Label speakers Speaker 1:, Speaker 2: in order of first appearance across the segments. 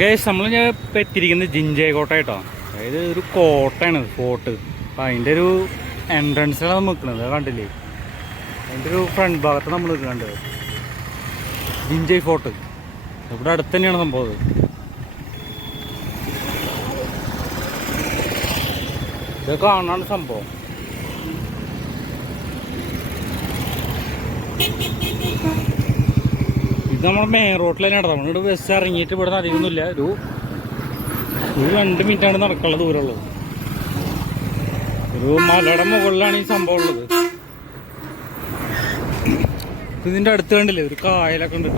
Speaker 1: Case നമ്മൾ ഞാൻ ഇപ്പം എത്തിയിരിക്കുന്നത് ജിഞ്ചയ കോട്ട കേട്ടോ. അതായത് ഒരു കോട്ടയാണ് ഫോർട്ട്. അപ്പം അതിന്റെ ഒരു എൻട്രൻസിലാണ് നമ്മൾ നിൽക്കുന്നത് കണ്ടില്ലേ? അതിന്റെ ഒരു ഫ്രണ്ട് ഭാഗത്ത് നമ്മൾ നിൽക്കുന്നുണ്ട് ജിഞ്ചേ ഫോർട്ട്. ഇവിടെ അടുത്ത് തന്നെയാണ് സംഭവം ഇതൊക്കെ ഇത് കാണാണ് സംഭവം. നമ്മുടെ മെയിൻ റോഡിൽ തന്നെ ഇടാം നമ്മളിവിടെ ബസ് ഇറങ്ങിയിട്ട് ഇവിടെ അധികമൊന്നുമില്ല. ഒരു ഒരു രണ്ട് മിനിറ്റാണ് നടക്കാനുള്ള ദൂരമുള്ളത്. ഒരു മലയുടെ മുകളിലാണ് ഈ സംഭവം ഉള്ളത്. ഇതിന്റെ അടുത്ത് കണ്ടില്ലേ? ഒരു കായലൊക്കെ ഉണ്ട്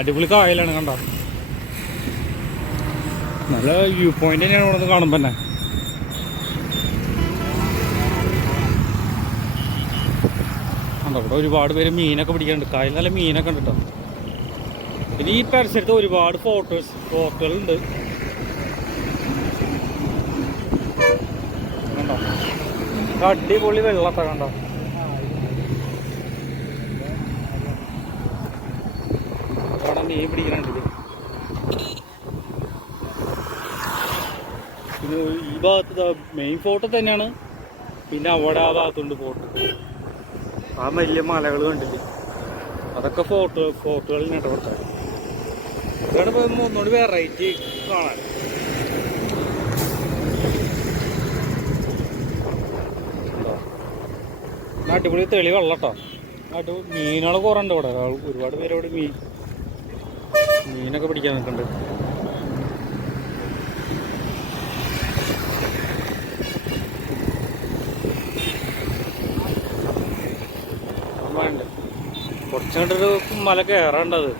Speaker 1: അടിപൊളി കായലാണ് കണ്ട? നല്ല വ്യൂ പോയിന്റ് തന്നെയാണ് ഇവിടെ കാണുമ്പോൾ തന്നെ. കണ്ടോ? ഇവിടെ ഒരുപാട് പേര് മീനൊക്കെ പിടിക്കാനുണ്ട് കായൽ നല്ല മീനൊക്കെ ഉണ്ട് കേട്ടോ. പിന്നെ ഈ പരിസരത്ത് ഒരുപാട് ഫോട്ടോസ് ഫോട്ടോകളുണ്ട് കണ്ടോ? അടിപൊളി വെള്ളത്തെ കണ്ടോ? അവിടെ മീൻ പിടിക്കുന്നുണ്ട് പിന്നെ ഈ ഭാഗത്ത് മെയിൻ ഫോട്ടോ തന്നെയാണ്. പിന്നെ അവിടെ ആ ഭാഗത്തുണ്ട് ഫോട്ടോ ആ വലിയ മലകൾ കണ്ടില്ലേ? അതൊക്കെ ഫോട്ടോ ഫോട്ടോകളിൽ ഇടപെട്ടാൽ ഇവിടെ ഇപ്പൊ ഒന്നുകൂടി അടിപൊളി തെളി അടി മീനുകൾ കുറേ ഉണ്ട് ഇവിടെ ഒരുപാട് പേര് ഇവിടെ മീൻ മീനൊക്കെ പിടിക്കാൻ നിൽക്കുന്നുണ്ട്. കുറച്ചുകൊണ്ടൊരു കുറച്ചും കണ്ടൊരു മല കയറാണ്ടത്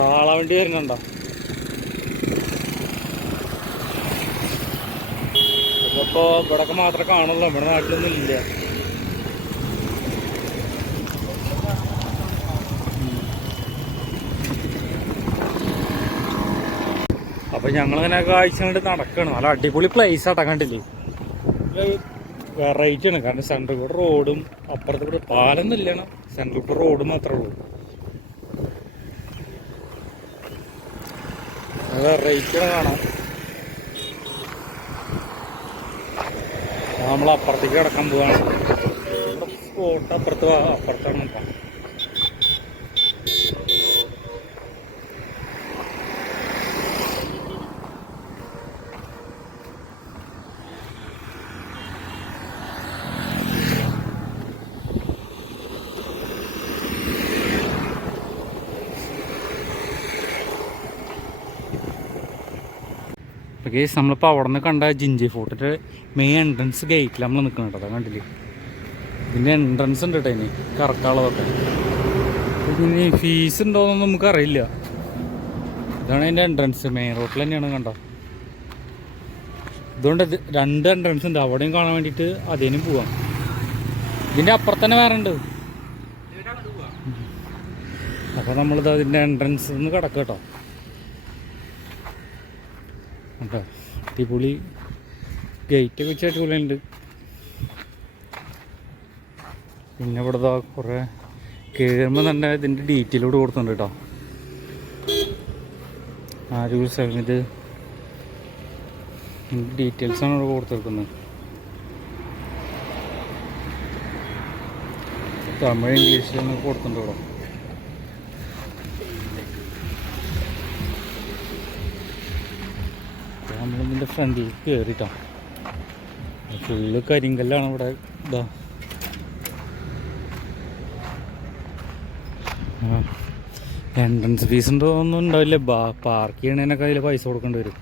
Speaker 1: കാളവണ്ടി വരുന്നുണ്ടോ? ഇതിപ്പോ ഇവിടൊക്കെ മാത്രമേ കാണുള്ളൂ നമ്മുടെ നാട്ടിലൊന്നും ഇല്ല. അപ്പൊ ഞങ്ങളിങ്ങനെ കാഴ്ച കണ്ട് നടക്കണം. നല്ല അടിപൊളി പ്ലേസ് ആട്ടാ കണ്ടില്ലേ? വെറൈറ്റി ആണ്. കാരണം സെൻട്രൽ കൂടെ റോഡും അപ്പുറത്ത് കൂടെ പാലൊന്നും ഇല്ലാണ് സെൻട്രൽ കൂടെ റോഡ് മാത്രമേ ഉള്ളൂ. വെറൈറ്റി ആണ് കാണാം. നമ്മൾ അപ്പുറത്തേക്ക് കിടക്കാൻ പോവാണ്. സ്പോട്ട് അപ്പുറത്ത് അപ്പുറത്താണ് നോക്കാം കേസ് നമ്മളിപ്പോൾ അവിടെ നിന്ന് കണ്ട ജിഞ്ചി ഫോർട്ടിന്റെ മെയിൻ എൻട്രൻസ് ഗേറ്റിൽ നമ്മൾ നിൽക്കുന്നത് കേട്ടോ. കണ്ടില്ലേ? ഇതിന്റെ എൻട്രൻസ് ഉണ്ട് കേട്ടോ ഇനി. കറക്കാളതൊക്കെ ഇനി ഫീസ് ഉണ്ടോയെന്നൊന്നും നമുക്കറിയില്ല ഇതാണ് അതിന്റെ എൻട്രൻസ് മെയിൻ റോഡിൽ തന്നെയാണ് കണ്ടോ? ഇതുകൊണ്ട് രണ്ട് എൻട്രൻസ് ഉണ്ട്. അവിടെയും കാണാൻ വേണ്ടിയിട്ട് അതിനും പോവാം. ഇതിന്റെ അപ്പുറത്ത് തന്നെ വേറെ ഉണ്ട്. അപ്പോൾ നമ്മളിത് അതിന്റെ എൻട്രൻസ് ഒന്ന് കിടക്കാം കേട്ടോ. കേട്ടോ അടിപൊളി ഗേറ്റ് വെച്ച് അടിപൊളിയുണ്ട്. പിന്നെ ഇവിടെ ഇതാ കുറേ കയറുമ്പോൾ തന്നെ ഇതിന്റെ ഡീറ്റെയിലൂടെ കൊടുക്കുന്നുണ്ട് കേട്ടോ. ആരൂർ സെവനിത് ഡീറ്റെയിൽസാണ് ഇവിടെ കൊടുത്തിരിക്കുന്നത്. തമിഴ് ഇംഗ്ലീഷിലൊക്കെ കൊടുത്തിട്ടുണ്ട് ഇവിടെ. ഫ്രണ്ടിൽ കയറിട്ടോ ഫുള്ള് കരിങ്കല്ലാണ് ഇവിടെ ഇതാ. എൻട്രൻസ് ഫീസ് ഉണ്ടോ ഒന്നും ഉണ്ടാവില്ല. പാർക്ക് ചെയ്യണതിനൊക്കെ അതിൽ പൈസ കൊടുക്കേണ്ടി വരും.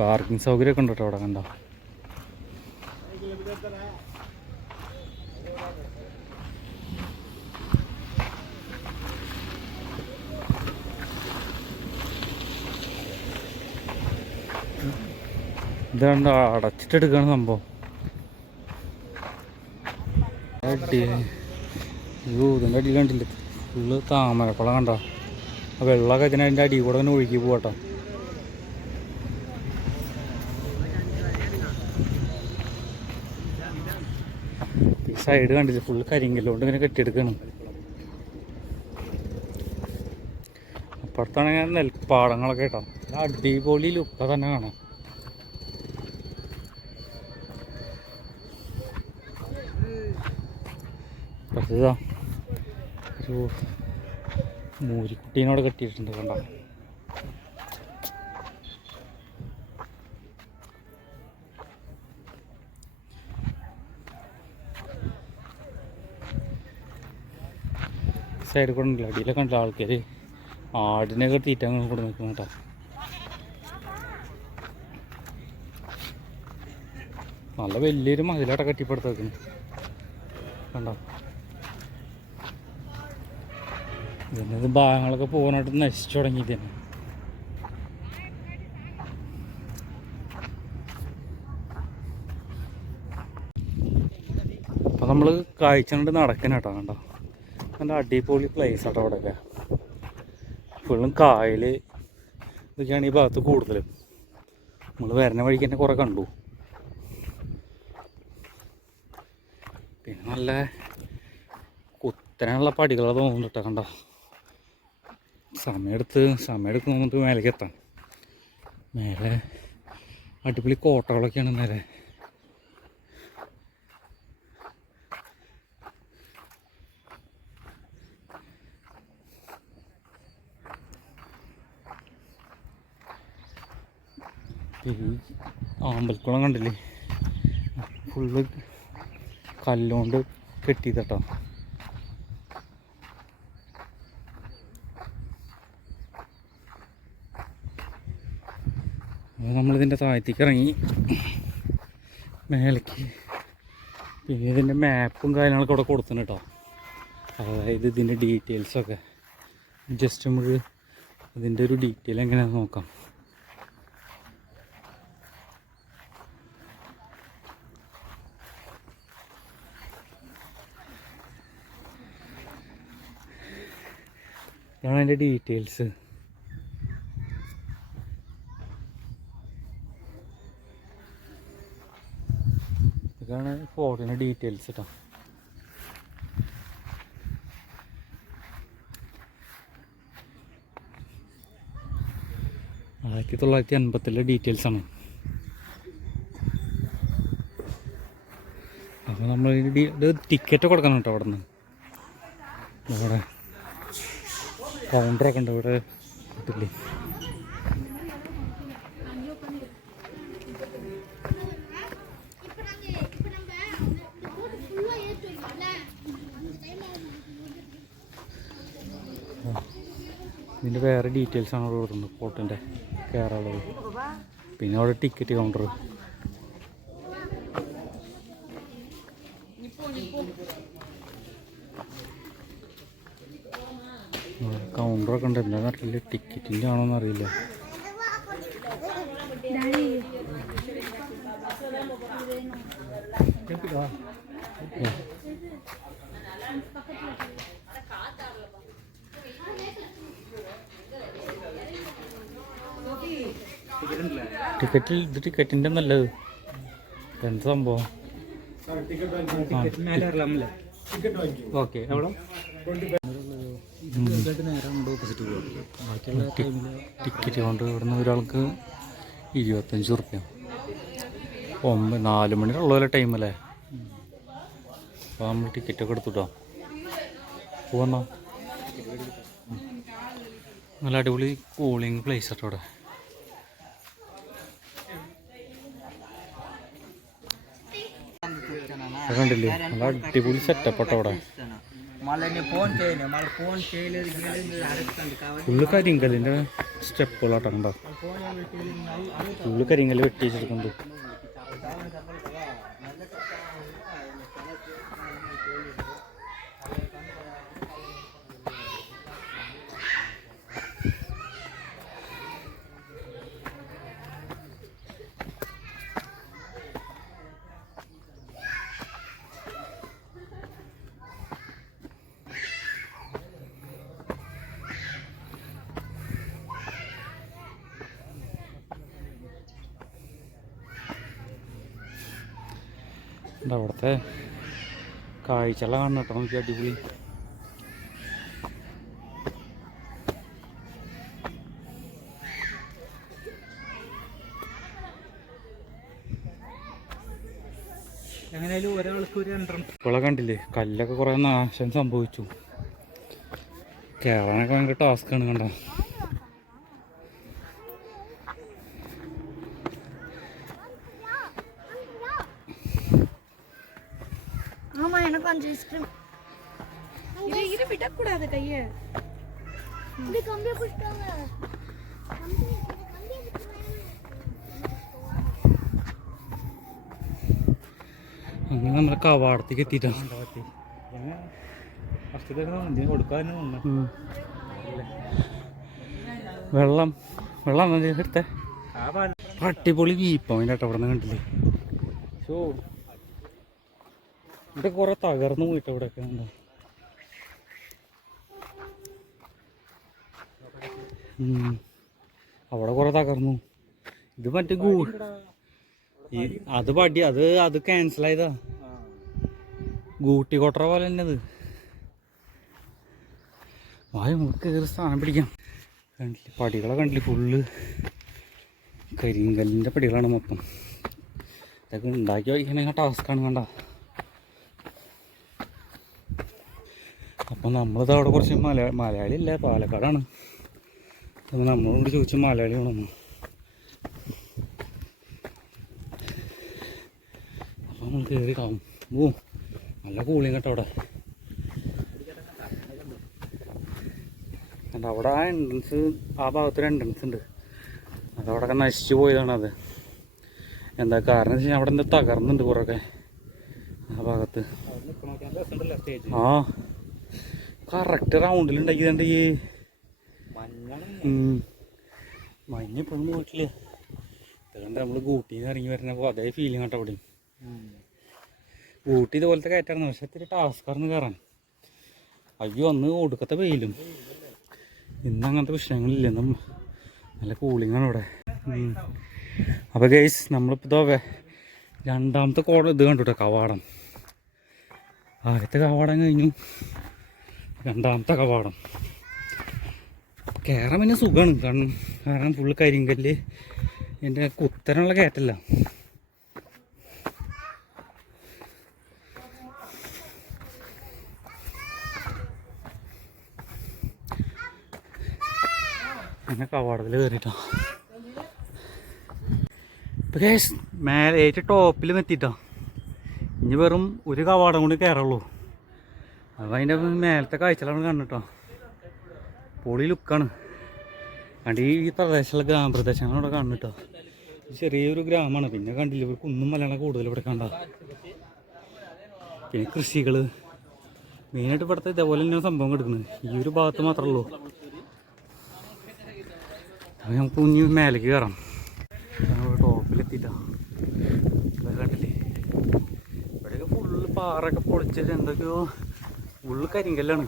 Speaker 1: പാർക്കിംഗ് സൗകര്യമൊക്കെ ഉണ്ട് കേട്ടോ അവിടെ കണ്ടോ? ഇതാണ്ട് അടച്ചിട്ടെടുക്കാണ് സംഭവം. അയ്യോ ഇതിന്റെ അടിയിൽ കണ്ടില്ല? ഫുള്ള് താമരക്കുളം കണ്ടോ? ആ വെള്ളമൊക്കെ ഇതിന് അതിന്റെ അടിയിൽ കൂടെ തന്നെ ഒഴുകി പോകട്ടോ സൈഡ് കണ്ടില്ല? ഫുള്ള് കരിങ്കല്ലോണ്ട് ഇങ്ങനെ കെട്ടിയെടുക്കണം. അപ്പുറത്താണെങ്കിൽ നെൽപ്പാടങ്ങളൊക്കെ കേട്ടോ. അടിപൊളി ലുക്ക തന്നെ കാണാം. ഇതാ മൂരിക്കുട്ടീനോട് കെട്ടിയിട്ടുണ്ട് കണ്ടോ? സൈഡിൽ കൂടെ ഉണ്ടല്ലോ. അടിയിലൊക്കെ ഉണ്ടല്ലോ ആൾക്കാർ ആടിനൊക്കെ തീറ്റ അങ്ങനെ കൂടെ നിൽക്കുന്നു കേട്ടോ. നല്ല വലിയൊരു മതിലാട്ട കെട്ടിപ്പടുത്ത് വെക്കുന്നു കണ്ടോ ഇതിനത് ഭാഗങ്ങളൊക്കെ പോകാനായിട്ട് നശിച്ചു തുടങ്ങി തന്നെ അപ്പം നമ്മൾ കാഴ്ച കണ്ട് നടക്കണം കേട്ടോ കണ്ടോ? നല്ല അടിപൊളി പ്ലേസ് ആട്ടോ അവിടെയൊക്കെ. ഫുള്ളും കായൽ ഇതൊക്കെയാണ് ഈ ഭാഗത്ത് കൂടുതലും നമ്മൾ വരുന്ന വഴിക്ക് തന്നെ കുറേ കണ്ടു. പിന്നെ നല്ല കുത്തനെയുള്ള പടികളാണ് തോന്നുന്നു കേട്ടോ കണ്ടോ? സമയമെടുത്ത് സമയമെടുത്ത് നമുക്ക് മേലേക്ക് എത്താം. മേലെ അടിപൊളി കോട്ടകളൊക്കെയാണ് നേരെ ആമ്പൽക്കുളം കണ്ടില്ലേ? ഫുള്ള് കല്ലുകൊണ്ട് കെട്ടിയതട്ടോ. അപ്പോൾ നമ്മളിതിന്റെ താഴത്തേക്ക് ഇറങ്ങി മേലേക്ക്. പിന്നെ ഇതിന്റെ മാപ്പും കാര്യങ്ങളൊക്കെ അവിടെ കൊടുത്തിന് കേട്ടോ. അതായത് ഇതിന്റെ ഡീറ്റെയിൽസൊക്കെ ജസ്റ്റ് നമ്മൾ ഇതിന്റെ ഒരു ഡീറ്റെയിൽ എങ്ങനെയാണെന്ന് നോക്കാം. ഇതാണ് അതിന്റെ ഡീറ്റെയിൽസ് ഇതാണ് ഫോണിന്റെ ഡീറ്റെയിൽസ് കേട്ടോ ആയിരത്തി തൊള്ളായിരത്തി അൻപത്തിലെ ഡീറ്റെയിൽസ് ആണ്. അപ്പോൾ നമ്മൾ ഇത് ടിക്കറ്റ് കൊടുക്കണം കേട്ടോ അവിടെ നിന്ന് ഇവിടെ. കൗണ്ടറൊക്കെ ഉണ്ട് ഇവിടെ. കിട്ടില്ലേ ഇതിന്റെ വേറെ ഡീറ്റെയിൽസ് ആണ് അവിടെ കൊടുക്കുന്നത് ഫോട്ടോന്റെ കയറാനുള്ളത് പിന്നെ അവിടെ ടിക്കറ്റ് കൗണ്ടർ കൗണ്ടറൊക്കെ ഉണ്ട് എന്താ അറിയില്ല. ടിക്കറ്റിന്റെ ആണോന്ന് അറിയില്ല. ടിക്കറ്റിൽ ഇത് ടിക്കറ്റിന്റെ നല്ലത്. എന്ത് സംഭവം? ഓക്കെ എവിടെ? ടിക്കറ്റ് കൊണ്ട് ഇവിടുന്ന് ഒരാൾക്ക് ഇരുപത്തഞ്ച് റുപ്യ ഒമ്പത് നാല് മണിയുള്ള ടൈം അല്ലേ? അപ്പോൾ നമ്മൾ ടിക്കറ്റൊക്കെ എടുത്തുട്ടോ പോവന്നോ നല്ല അടിപൊളി കൂളിങ് പ്ലേസ് ആട്ടോ അത് കണ്ടില്ലേ? നല്ല അടിപൊളി സെറ്റപ്പ് ആട്ടോ അവിടെ.
Speaker 2: ఫోన్ చేయను ఫోన్ చేయలేదు అడుగుతుంది
Speaker 1: ఉల్లికాయ
Speaker 2: రింగలు స్టెప్ పొలాట
Speaker 1: అంటారు ఉల్లికాయ రింగలు పెట్టేసి എന്താ അവിടുത്തെ കാഴ്ചകളെ കാണണം കേട്ടോ നോക്കി അടിപൊളി. ഇപ്പോളെ കണ്ടില്ലേ? കല്ലൊക്കെ കുറേ നാശം സംഭവിച്ചു. കേരളനൊക്കെ ഭയങ്കര ആണ് കണ്ടോ? അങ്ങനെ നമ്മുടെ കവാടത്തേക്ക് എത്തിയിട്ടാണ്. വെള്ളം. വെള്ളം എടുത്തേ.
Speaker 2: ആ പാല.
Speaker 1: അടിപൊളി വീപ്പം കേട്ടോ അവിടെ കണ്ടില്ലേ? ഷോ ഇവിടെ കുറെ തകർന്നു പോയിട്ട് ഇവിടെ ഒക്കെ കണ്ടോ ഉം. അവിടെ കുറെ തകർന്നു. ഇത് മറ്റേ ഗൂ അത് പടി അത് അത് ക്യാൻസൽ ആയതാ. ഗൂട്ടി കൊട്ടറ പോലെ തന്നെ അത് വായ നമുക്ക് കയറി സ്ഥാനം പിടിക്കാം. കണ്ടില്ല? പടികളെ കണ്ടില്ല? ഫുള്ള് കരിങ്കല്ലിന്റെ പടികളാണ് മൊത്തം. ഇതൊക്കെ ഉണ്ടാക്കി വയ്ക്കണമെങ്കിൽ ടാസ്ക്കാണ് കണ്ട. അപ്പം നമ്മളിത് അവിടെ കുറച്ച് മല മലയാളി ഇല്ല പാലക്കാടാണ്. അപ്പം നമ്മളോട് ചോദിച്ച മലയാളിയാണെന്ന് അപ്പം നമ്മൾ കയറി കാണും. ഓ നല്ല കൂളിങ് കേട്ടോ അവിടെ. അല്ല അവിടെ ആ എൻട്രൻസ് ആ ഭാഗത്തൊരു എൻട്രൻസ് ഉണ്ട്. അതവിടെ നശിച്ചു പോയതാണ് അത്. എന്താ കാരണം വെച്ച് കഴിഞ്ഞാൽ അവിടെ എന്താ തകർന്നുണ്ട് കുറേയൊക്കെ ആ ഭാഗത്ത്. ആ കറക്റ്റ് റൗണ്ടിൽ ഉണ്ടാക്കിയതുണ്ട് ഈ. മഞ്ഞ ഇപ്പോഴും പോയിട്ടില്ല. അതുകൊണ്ട് നമ്മൾ ഊട്ടിയിൽ നിന്ന് ഇറങ്ങി വരുന്നപ്പോൾ അതേ ഫീലിംഗ് കേട്ടോ അവിടെ ഊട്ടി ഇതുപോലത്തെ കയറ്റായിരുന്നു പക്ഷെ ഇത്തിരി ടാസ്കാർന്ന് കയറാൻ. അയ്യോ അന്ന് ഒടുക്കത്തെ വെയിലും. ഇന്ന് അങ്ങനത്തെ പ്രശ്നങ്ങളില്ല. ഇന്നും നല്ല കൂളിംഗ് ആണ് ഇവിടെ. അപ്പൊ അപ്പോൾ ഗൈസ് നമ്മളിപ്പോൾ രണ്ടാമത്തെ കോട ഇത് കണ്ടു കേട്ടോ കവാടം. ആദ്യത്തെ കവാടം കഴിഞ്ഞു. രണ്ടാമത്തെ കവാടം. കയറാൻ പിന്നെ സുഖമാണ്. കാരണം കാരണം ഫുള്ള് കരിങ്കല്ല്. എന്റെ കുത്തനുള്ള കയറ്റല്ല. പിന്നെ കവാടത്തിൽ കയറിട്ടോ മേലെ ഏറ്റവും ടോപ്പിൽ എത്തിയിട്ടോ ഇനി വെറും ഒരു കവാടം കൊണ്ട് കയറുള്ളൂ അപ്പം അതിന്റെ മേലത്തെ കാഴ്ചകളാണ് കണ്ടിട്ടോ. പൊളി ലുക്കാണ് കണ്ട് ഈ പ്രദേശമുള്ള ഗ്രാമപ്രദേശങ്ങളവിടെ കാണുന്നുട്ടോ ഇത് ചെറിയൊരു ഗ്രാമമാണ് പിന്നെ കണ്ടില്ല ഇവർക്ക് ഒന്നും മലയാളം കൂടുതൽ ഇവിടെ കണ്ട പിന്നെ കൃഷികൾ മെയിനായിട്ട് ഇവിടുത്തെ ഇതേപോലെ തന്നെയാണ് സംഭവം കിടക്കുന്നത് ഈ ഒരു ഭാഗത്ത് മാത്രമേ ഉള്ളൂ. നമുക്ക് കുഞ്ഞ് മേലേക്ക് കയറാം ഇവിടെ ഇവിടെയൊക്കെ ഫുള്ള് പാറയൊക്കെ പൊളിച്ചിട്ട് എന്തൊക്കെയോ ഫുള്ള് കരിങ്കല്ലാണ്.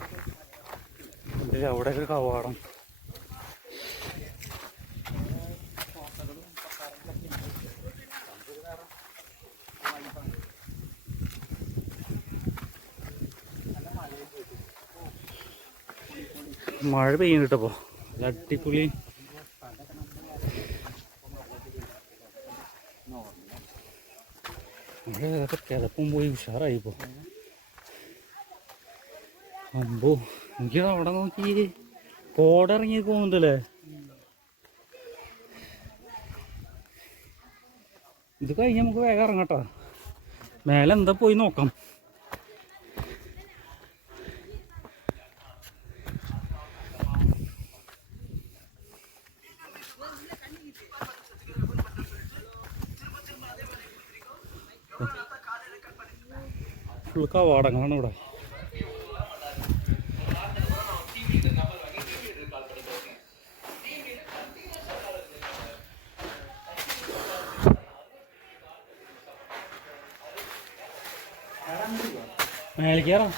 Speaker 1: ഇതിൽ ഒരു കവാടം. മഴ പെയ്യുന്നുണ്ടപ്പോ നല്ല അടിപൊളി. ഇതൊക്കെ കിതപ്പും പോയി ഉഷാറായിപ്പോ അമ്പോ. എനിക്ക് അവിടെ നോക്കി. കോടിറങ്ങി പോകുന്നുണ്ടല്ലേ? ഇത് കഴിഞ്ഞ് നമുക്ക് വേഗം ഇറങ്ങട്ടോ മേലെ എന്താ പോയി നോക്കാം. ഫുൾ കവാടങ്ങളാണ് ഇവിടെ. കയറാം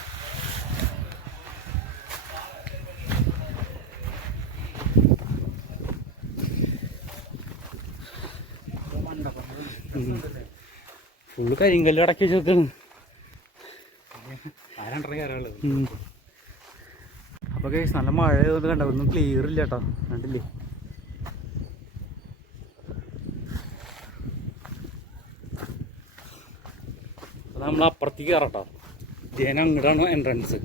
Speaker 1: ഫുള്ള് കരിങ്കല്ല് അടക്കി വെച്ചേക്കാണ്. അപ്പൊ കേസ് നല്ല മഴ ആയതുകൊണ്ട് കണ്ട ഒന്നും ക്ലിയർ ഇല്ല കേട്ടോ കണ്ടില്ലേ? നമ്മൾ അപ്പുറത്തേക്ക് കയറട്ടോ ജന അങ്ങോട്ടാണ് എൻട്രൻസ്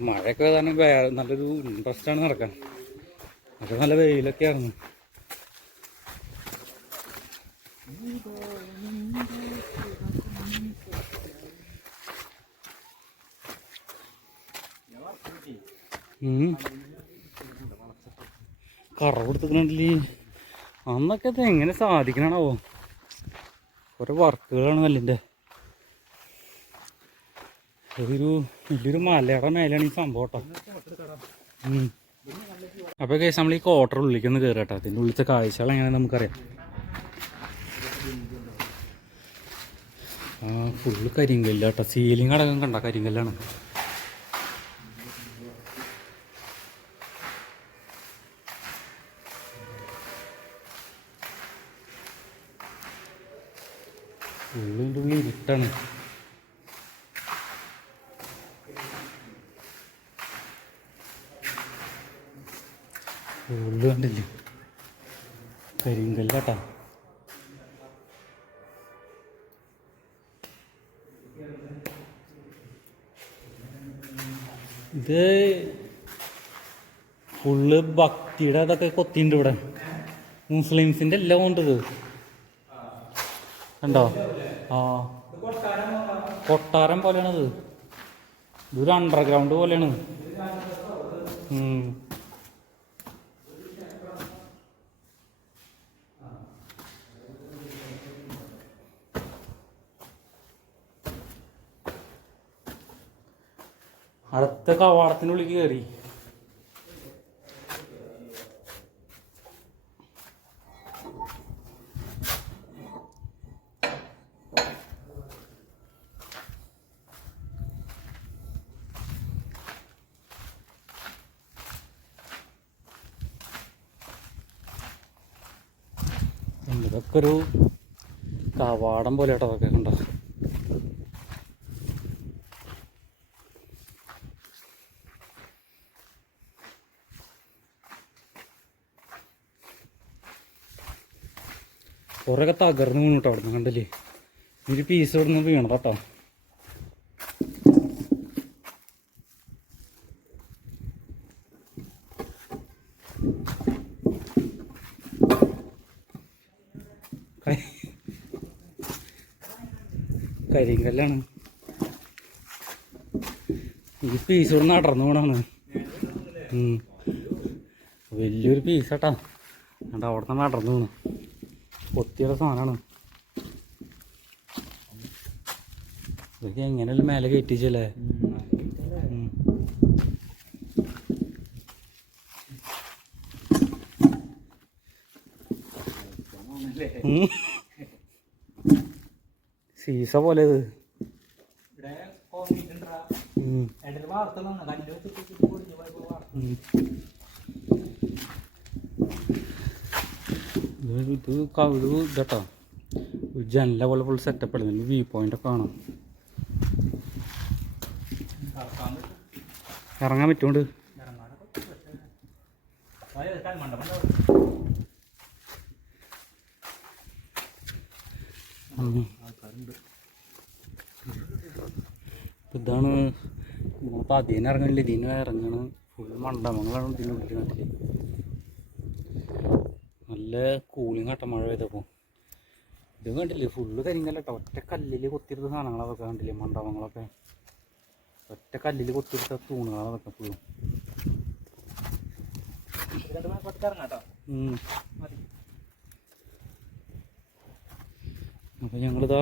Speaker 1: മഴയൊക്കെ വേറെ നല്ലൊരു ഇൻട്രസ്റ്റ് ആണ് നടക്കാൻ. അത് നല്ല വെയിലൊക്കെ ഉം. കറ കൊടുത്തിട്ടുണ്ടല്ലേ അന്നൊക്കെ അത് എങ്ങനെ സാധിക്കണാണാവോ? കുറെ വർക്കുകളാണ് കല്ലിന്റെ ഇതൊരു വലിയൊരു മലയുടെ മേലെയാണ് ഈ സംഭവം കേട്ടോ. അപ്പൊ കേസ് നമ്മൾ ഈ കോട്ടർ ഉള്ളിലേക്കൊന്ന് കയറി കേട്ടോ. അതിന്റെ ഉള്ളിലത്തെ കാഴ്ചകൾ എങ്ങനെയാണെന്ന് നമുക്കറിയാം. ആ ഫുള്ള് കരിങ്കല്ല കേട്ടോ. സീലിംഗ് അടക്കം കണ്ട? കരിങ്കല്ലാണ് ഉള്ളിന്റെ ഉള്ളിൽ ഇരുട്ടാണ് ഉള്ളു കണ്ടില്ലേ കരിങ്കല്ലാട്ടാ ഇത് ഫുള്ള് ഭക്തിയുടെ അതൊക്കെ കൊത്തിണ്ട് ഇവിടെ. മുസ്ലിംസിന്റെ എല്ലാം കൊണ്ടത്. കണ്ടോ? ആ. കൊട്ടാരം പോലെയാണത്. ഇതൊരു അണ്ടർഗ്രൗണ്ട് പോലെയാണ്. അടുത്ത കവാടത്തിനുള്ളിൽ കയറി. ഇതൊക്കെ ഒരു കവാടം പോലെ കേട്ടോ അതൊക്കെ കണ്ടോ? കുറേയൊക്കെ തകർന്നു വീണു കേട്ടോ അവിടെ നിന്ന് കണ്ടില്ലേ? ഒരു പീസ് ഇവിടെ നിന്ന് വീണത് കരിങ്കല്ലാണ് ഈ പീസ് ഇവിടെ നടന്നു പോണാണ്. വലിയൊരു പീസ് കേട്ടാ എന്നിട്ട് അവിടെ നിന്ന് അടർന്നു കൊത്തിയുള്ള സാധനമാണ് ഇതൊക്കെ എങ്ങനെയല്ല മേലെ കയറ്റിച്ചല്ലേ? പോയപ്പോ പോലെ. ഇത്. ഇത് ക- ഇത് ഇതട്ടോ. ജനല പോലെ ഫുൾ സെറ്റപ്പ് ഇടുന്നു വ്യൂ പോയിന്റ് ഒക്കെ കാണാം. ഇറങ്ങാൻ പറ്റുണ്ട്
Speaker 2: ഇറങ്ങാനൊക്കെ ആൾക്കാരുണ്ട്
Speaker 1: ഇതാണ് നമ്മളിപ്പോൾ അതിന് ഇറങ്ങണില്ല ഇതിന് ഇറങ്ങണ. ഫുൾ മണ്ഡപങ്ങളാണ് ഇതിന്റെ ഉള്ളിൽ നാട്ടിൽ നല്ല കൂളിങ് ആട്ട മഴ പെയ്തപ്പോൾ ഇത് കണ്ടില്ലേ ഫുള്ള് കരിങ്കല്ലോ ഒറ്റ കല്ലിൽ കൊത്തിയെടുത്ത സാധനങ്ങളതൊക്കെ കണ്ടില്ലേ മണ്ഡപങ്ങളൊക്കെ. ഒറ്റ കല്ലിൽ കൊത്തിയെടുത്ത തൂണുകളതൊക്കെ ഫുള്ളും
Speaker 2: കേട്ടോ
Speaker 1: അപ്പോൾ ഞങ്ങളിതാ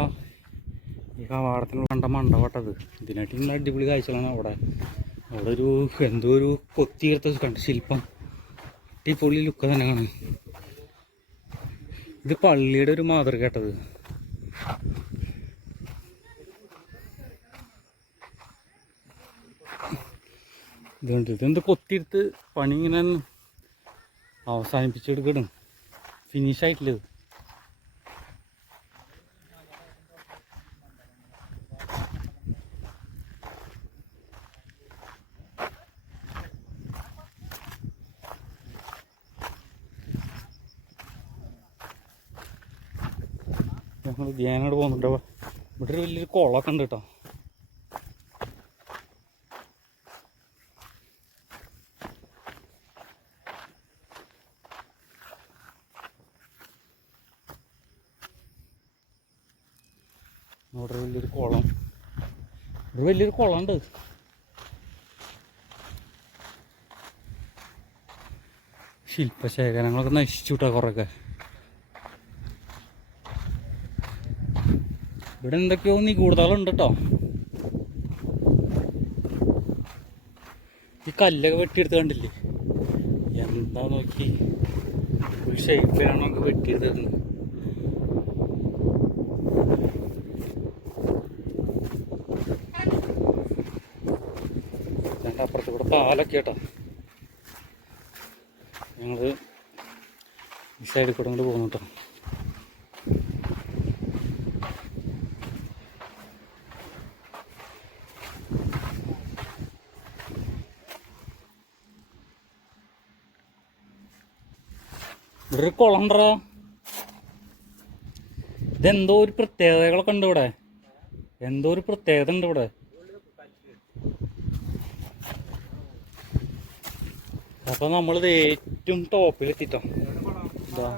Speaker 1: ഈ കവാടത്തിൽ കണ്ട മണ്ടവട്ടത്. ഇതിനായിട്ട് നല്ല അടിപൊളി കാഴ്ചകളാണ് അവിടെ. അവിടെ ഒരു എന്തോ ഒരു കൊത്തിയെടുത്ത കണ്ട് ശില്പം. അടിപൊളി ലുക്ക് കാണും ഇത് പള്ളിയുടെ ഒരു മാതൃക കേട്ടത്. ഇതുണ്ട് ഇതെന്ത് കൊത്തിയെടുത്ത് പണി ഇങ്ങനെ അവസാനിപ്പിച്ചെടുക്കണം. ഫിനിഷ് ആയിട്ടില്ല ഇത് ഞങ്ങൾ ധ്യാനോട് പോകുന്നുണ്ട് ഇവിടെ ഒരു വലിയൊരു കുളമൊക്കെ ഉണ്ട് കേട്ടോ. ഇവിടെ വലിയൊരു കുളം. ഒരു വലിയൊരു കുളമുണ്ട്. ശില്പശേഖരങ്ങളൊക്കെ നശിച്ചു കേട്ടോ കുറേയൊക്കെ. ഇവിടെ എന്തൊക്കെയോ നീ കൂടുതലുണ്ട് കേട്ടോ ഈ കല്ലൊക്കെ വെട്ടിയെടുത്ത് കണ്ടില്ലേ? എന്താ നോക്കി? ഒരു ഷേപ്പിലാണോ ഒക്കെ വെട്ടിയെടുത്തിരുന്നത് അപ്പുറത്ത് പാലൊക്കെ കേട്ടോ ഞങ്ങൾ ഈ സൈഡിൽ കൂടെ അങ്ങോട്ട് പോകുന്നു കേട്ടോ ഇവിടെ ഒരു കുളം ഉണ്ടോ ഇതെന്തോ ഒരു പ്രത്യേകതകളൊക്കെ ഉണ്ട് ഇവിടെ എന്തോ ഒരു പ്രത്യേകത ഉണ്ട് ഇവിടെ അപ്പൊ നമ്മളിത് ഏറ്റവും ടോപ്പിലെത്തിട്ടോ. എന്താ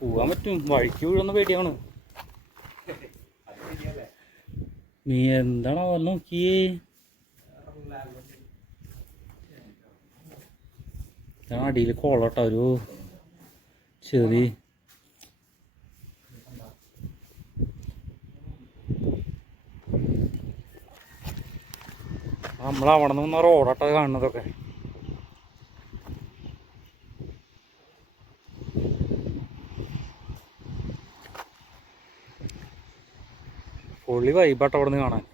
Speaker 1: പോവാൻ പറ്റും. വഴിക്ക് വീഴുന്ന പേടിയാണ്. നീ എന്താണോ നോക്കിയേ? ഇതാണ് അടിയിൽ കോളട്ടോ ഒരു ചെറി നമ്മൾ അവിടെ നിന്ന് റോഡട്ടോ കാണുന്നതൊക്കെ. പൊള്ളി വൈബാട്ടോ അവിടെ നിന്ന് കാണാൻ.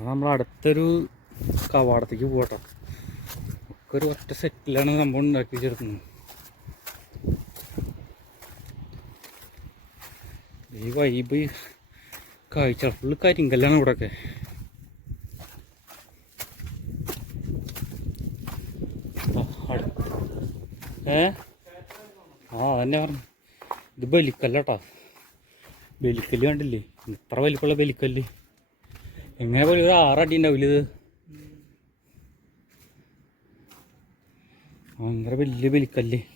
Speaker 1: നമ്മൾ അടുത്തൊരു കവാടത്തേക്ക് പോകട്ടോ ഒക്കെ ഒരു ഒറ്റ സെറ്റിലാണ് സംഭവം ഉണ്ടാക്കി വെച്ചെടുക്കുന്നത് ഈ വൈബ് കാഴ്ച ഫുള്ള് കരിങ്കല്ലാണ് ഇവിടെയൊക്കെ. ഏ? ആ അതന്നെ പറഞ്ഞു ഇത് ബലിക്കല്ലാട്ടാ ബലിക്കല്ല് കണ്ടില്ലേ? ഇത്ര വലിപ്പമുള്ള ബലിക്കല്ല്. എങ്ങനെ പോലും ഇത് ആറടി ഉണ്ടാവില്ല ഇത്. ഭയങ്കര വലിയ വലിക്കല്ലേ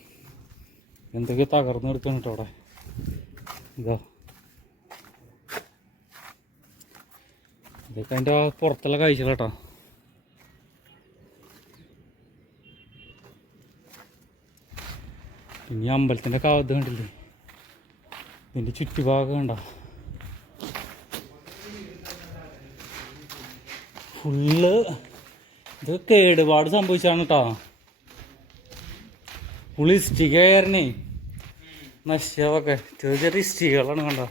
Speaker 1: എന്തൊക്കെ തകർന്നു കിടക്കണം കേട്ടോ അവിടെ. ഇതാ. ഇതൊക്കെ അതിന്റെ പുറത്തുള്ള കാഴ്ചകൾ കേട്ടോ. ഇനി അമ്പലത്തിന്റെ കാവത്ത് കണ്ടില്ലേ? ഇതിന്റെ ചുറ്റുഭാഗം കണ്ടോ? ഫുള്ള്. ഇത് കേടുപാട് സംഭവിച്ചാണ് കേട്ടോ ഫുള്ള് ഇഷ്ടികയായിരുന്നേ. നശിച്ചതൊക്കെ. ചെറിയ ചെറിയ ഇഷ്ടികകളാണ് കണ്ടോ.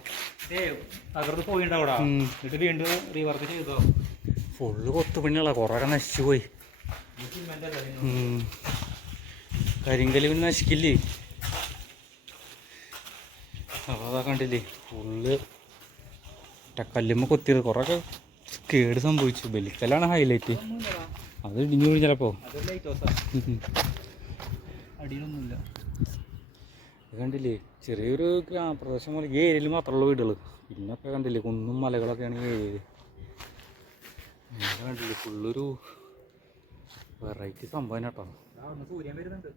Speaker 2: തകർന്ന് പോയിണ്ടാവടാ
Speaker 1: ഉം.
Speaker 2: എന്നിട്ട് വീണ്ടും റീവർക്ക് ചെയ്തോ.
Speaker 1: ഫുള്ള് കൊത്തുപണികളാ. കുറേ നശിച്ചു പോയി. കരിങ്കൽ പിന്നെ നശിക്കില്ലേ? അപ്പോൾ അതാ കണ്ടില്ലേ. ഫുള്ള്. കല്ലുമ്മ കൊത്തിയത്. കുറേയൊക്കെ കേട് സംഭവിച്ചു. ബലിക്കലാണ് ഹൈലൈറ്റ് അത് ഇടിഞ്ഞു വീഴും
Speaker 2: അടിയിലൊന്നുമില്ല.
Speaker 1: കണ്ടില്ലേ? ചെറിയൊരു ഗ്രാമപ്രദേശം പോലെ ഈ ഏരിയയിൽ മാത്രമുള്ള വീടുകൾ പിന്നൊക്കെ കണ്ടില്ലേ? കുന്നും മലകളൊക്കെയാണ് ഈ ഏരിയയിൽ കണ്ടില്ലേ? ഫുള്ളൊരു വെറൈറ്റി സംഭവം കേട്ടോ.
Speaker 2: അവിടെ സൂര്യൻ വരുന്നുണ്ട്.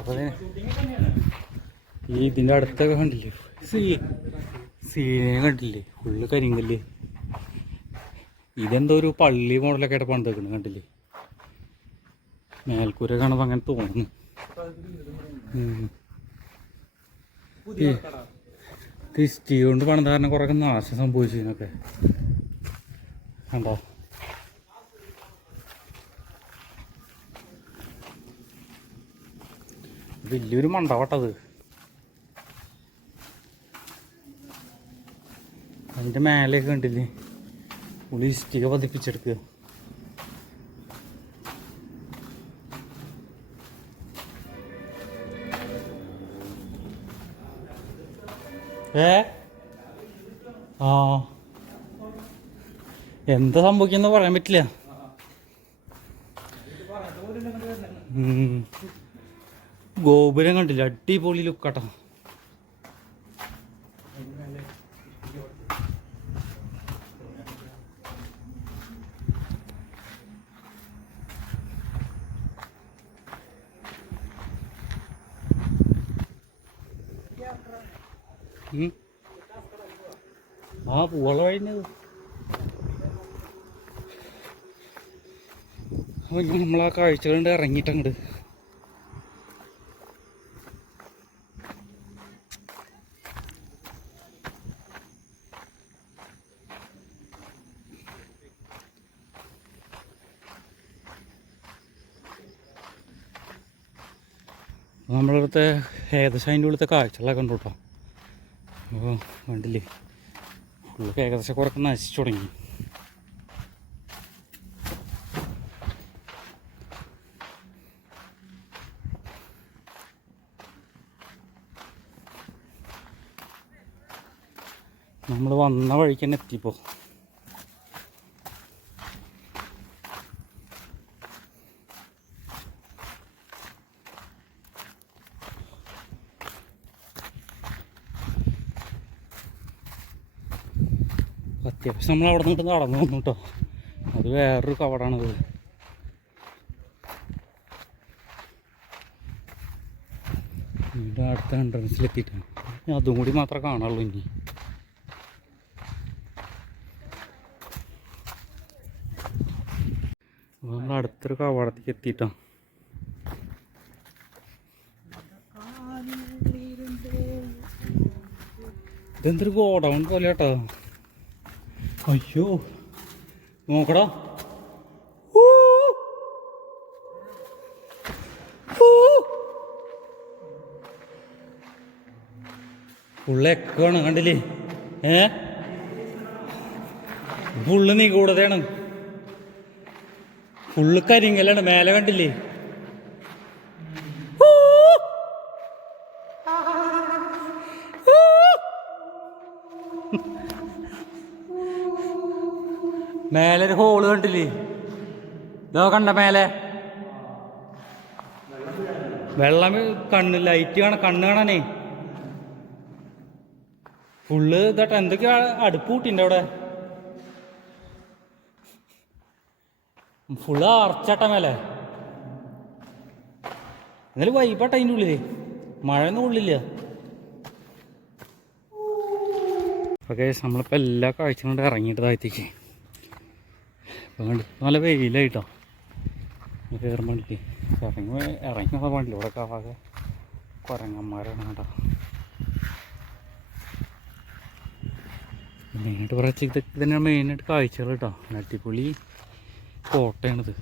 Speaker 1: അപ്പോൾ ഈ ഇതിന്റെ അടുത്തൊക്കെ കണ്ടില്ലേ? സീ സീനെ കണ്ടില്ലേ? ഫുള്ള് കരിങ്കല്ല്. ഇതെന്തോ ഒരു പള്ളി മോഡലൊക്കെ ആയിട്ട് പണിതേക്കുന്നത് കണ്ടില്ലേ? മേൽക്കൂര കാണുമ്പോൾ അങ്ങനെ തോന്നുന്നു. തിസ്റ്റി കൊണ്ട് പണിത കാരണം കുറേ നാശം സംഭവിച്ചു ഇതിനൊക്കെ. കണ്ടോ? വലിയൊരു മണ്ടവട്ടത്. അതിന്റെ മേലെയൊക്കെ കണ്ടില്ലേ? പുളി ഇഷ്ടിക പതിപ്പിച്ചെടുക്കുക ഏ? ആ. എന്താ സംഭവിക്കുന്ന പറയാൻ പറ്റില്ല. ഗോപുരം കണ്ടില്ല? അടിപൊളി ലുക്കട്ടോ കാഴ്ചകളുണ്ട് ഇറങ്ങിയിട്ടങ്ങട്. നമ്മളിവിടുത്തെ ഏകദേശം അതിന്റെ ഉള്ളിലത്തെ കാഴ്ചകളൊക്കെ ഉണ്ട് കേട്ടോ. അപ്പോൾ കണ്ടില്ലേ? ഫുള്ളൊക്കെ ഏകദേശം കുറേ നശിച്ചു തുടങ്ങി നമ്മൾ വന്ന വഴിക്ക് തന്നെ എത്തിപ്പോ. അത്യാവശ്യം നമ്മൾ അവിടെ നിന്നിട്ട് നടന്നു വന്നു കേട്ടോ അത് വേറൊരു കവടാണത് വീണ്ടും അടുത്ത എൻട്രൻസിലെത്തിയിട്ടാണ് അതും കൂടി മാത്രമേ കാണാറുള്ളൂ ഇനി അപ്പോൾ നമ്മൾ അടുത്തൊരു കവാടത്തേക്ക് എത്തിയിട്ടോ ഇതെന്തൊരു ഗോഡൗൺ പോലെ കേട്ടോ അയ്യോ നോക്കടാ. ഫുള്ള് എക്കാണ് കണ്ടില്ലേ? ഏ? ഫുള്ള് നീ കൂടുതലാണ് ഫുള്ള് കരിങ്ങലാണ് മേലെ കണ്ടില്ലേ. മേലെ ഒരു ഹോൾ കണ്ടില്ലേ? ഇതോ കണ്ട മേലെ? വെള്ളം കണ്ണ് ലൈറ്റ് കാണാൻ കണ്ണ് കാണാനേ. ഫുള്ള് ഇതട്ടെ എന്തൊക്കെയാ അടുപ്പ് കൂട്ടിന്റെ അവിടെ. ഫുള്ള് അറച്ചട്ട മേലെ. എന്നാലും വൈകിട്ടാ അതിന്റെ ഉള്ളിൽ. മഴയൊന്നും ഉള്ളില്ല ഓക്കെ നമ്മളിപ്പോൾ എല്ലാ കാഴ്ചകളും കൊണ്ട് ഇറങ്ങിയിട്ട് താഴത്തേക്ക് ഇപ്പം നല്ല വെയിലായിട്ടോ. കയറുമ്പോൾ കണ്ടില്ലേ? ഇറങ്ങി ഇറങ്ങി ഇവിടെ കാവാകെ കുരങ്ങന്മാരാണ് കേട്ടോ. മെയിനായിട്ട് കുറച്ച് ഇതൊക്കെ തന്നെയാണ് മെയിനായിട്ട് കാഴ്ചകൾ കേട്ടോ. അടിപൊളി കോട്ടയാണിത്.